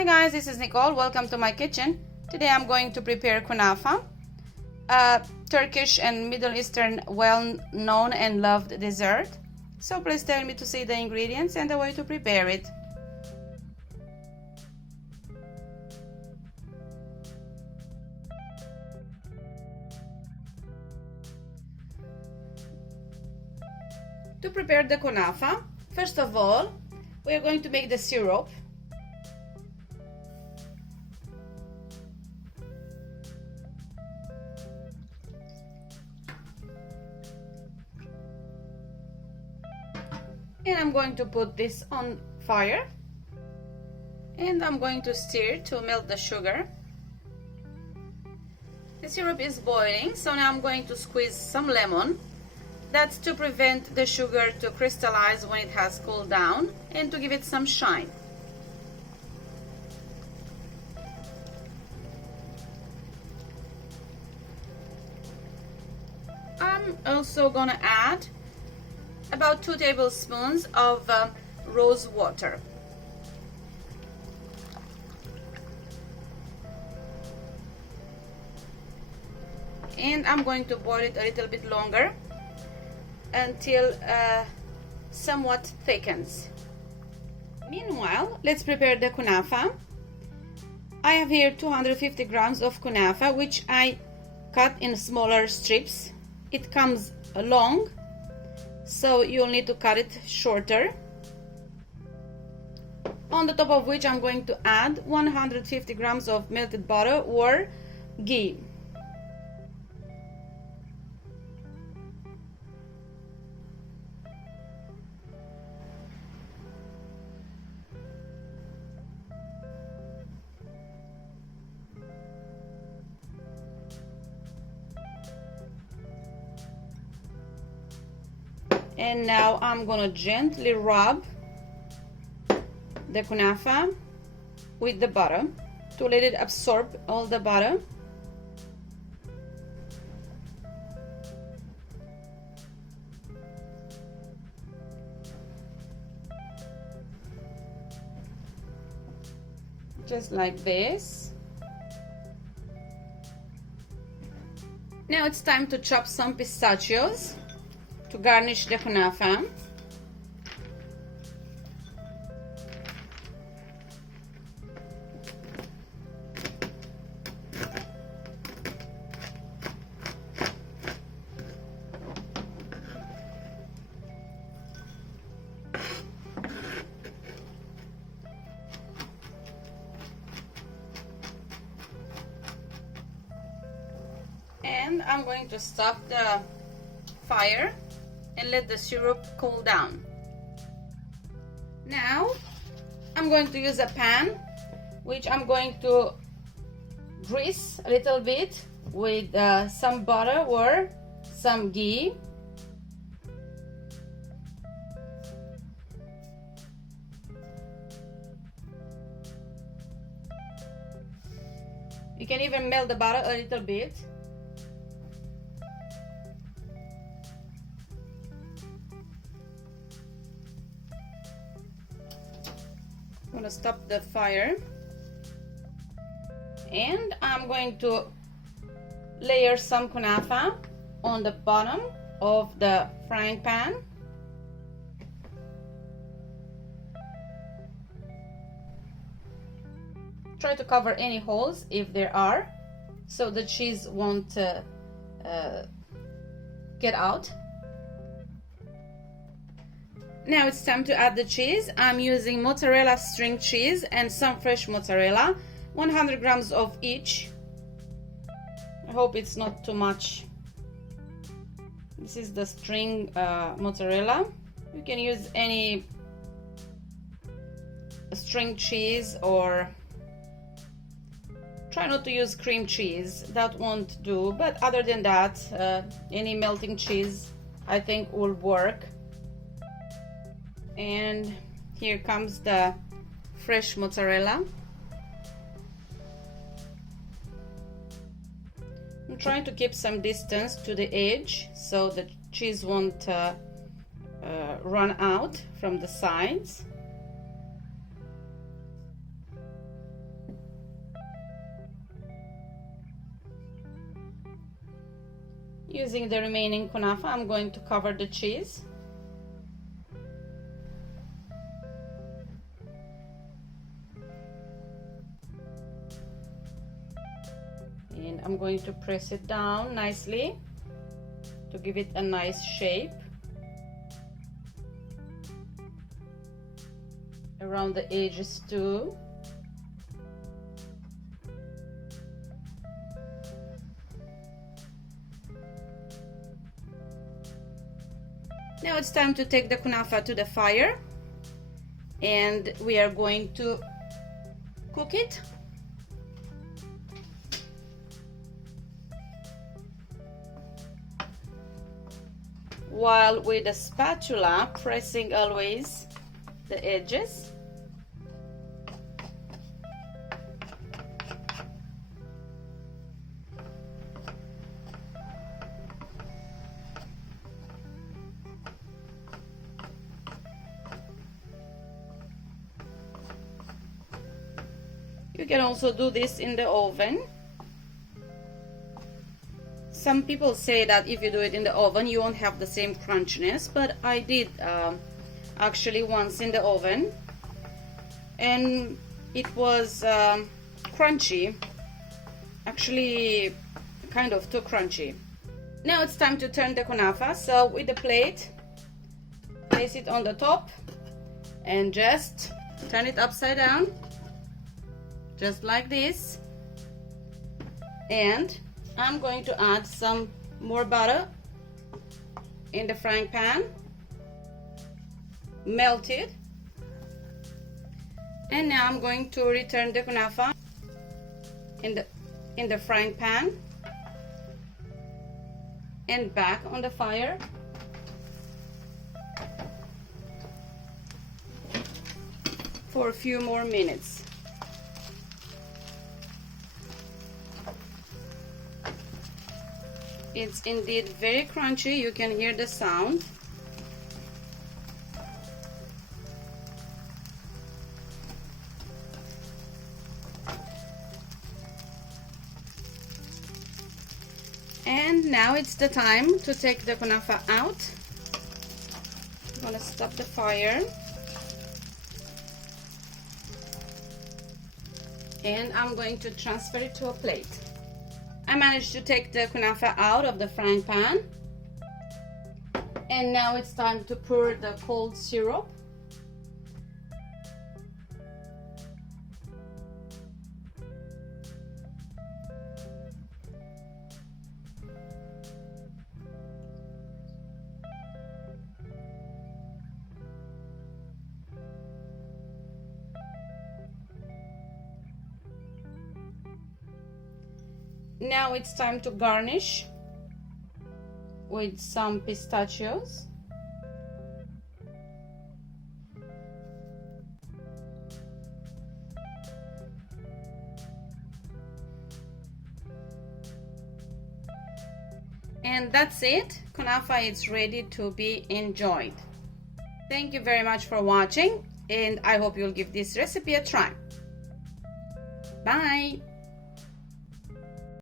Hi guys, this is Nicole. Welcome to my kitchen. Today I'm going to prepare kunafa, a Turkish and Middle Eastern well-known and loved dessert. So please tell me to see the ingredients and the way to prepare it. To prepare the kunafa, first of all, we are going to make the syrup. And I'm going to put this on fire and I'm going to stir to melt the sugar. The syrup is boiling, so now I'm going to squeeze some lemon. That's to prevent the sugar to crystallize when it has cooled down and to give it some shine. I'm also gonna add about 2 tablespoons of rose water. And I'm going to boil it a little bit longer until somewhat thickens. Meanwhile, let's prepare the kunafa. I have here 250 grams of kunafa, which I cut in smaller strips. It comes long, so you'll need to cut it shorter. On the top of which I'm going to add 150 grams of melted butter or ghee. And now I'm gonna gently rub the kunafa with the butter to let it absorb all the butter. Just like this. Now it's time to chop some pistachios to garnish the kunafa. And I'm going to stop the fire and let the syrup cool down. Now I'm going to use a pan which I'm going to grease a little bit with some butter or some ghee. You can even melt the butter a little bit. I'm going to stop the fire and I'm going to layer some kunafa on the bottom of the frying pan. Try to cover any holes if there are, so the cheese won't get out. Now it's time to add the cheese. I'm using mozzarella string cheese and some fresh mozzarella, 100 grams of each. I hope it's not too much. This is the string mozzarella. You can use any string cheese, or try not to use cream cheese, that won't do, but other than that, any melting cheese I think will work. And here comes the fresh mozzarella. I'm trying to keep some distance to the edge so the cheese won't run out from the sides. Using the remaining kunafa, I'm going to cover the cheese. And I'm going to press it down nicely to give it a nice shape. Around the edges too. Now it's time to take the kunafa to the fire, and we are going to cook it. While with a spatula pressing always the edges. You can also do this in the oven. Some people say that if you do it in the oven you won't have the same crunchiness, but I did actually once in the oven and it was crunchy, actually kind of too crunchy. Now it's time to turn the kunafa. So with the plate, place it on the top and just turn it upside down, just like this. And I'm going to add some more butter in the frying pan, melted. And now I'm going to return the kunafa in the frying pan and back on the fire. For a few more minutes. It's indeed very crunchy, you can hear the sound. And now it's the time to take the kunafa out. I'm gonna stop the fire. And I'm going to transfer it to a plate. I managed to take the kunafa out of the frying pan. And now it's time to pour the cold syrup. Now it's time to garnish with some pistachios. And that's it. Kunafa is ready to be enjoyed. Thank you very much for watching, and I hope you'll give this recipe a try. Bye!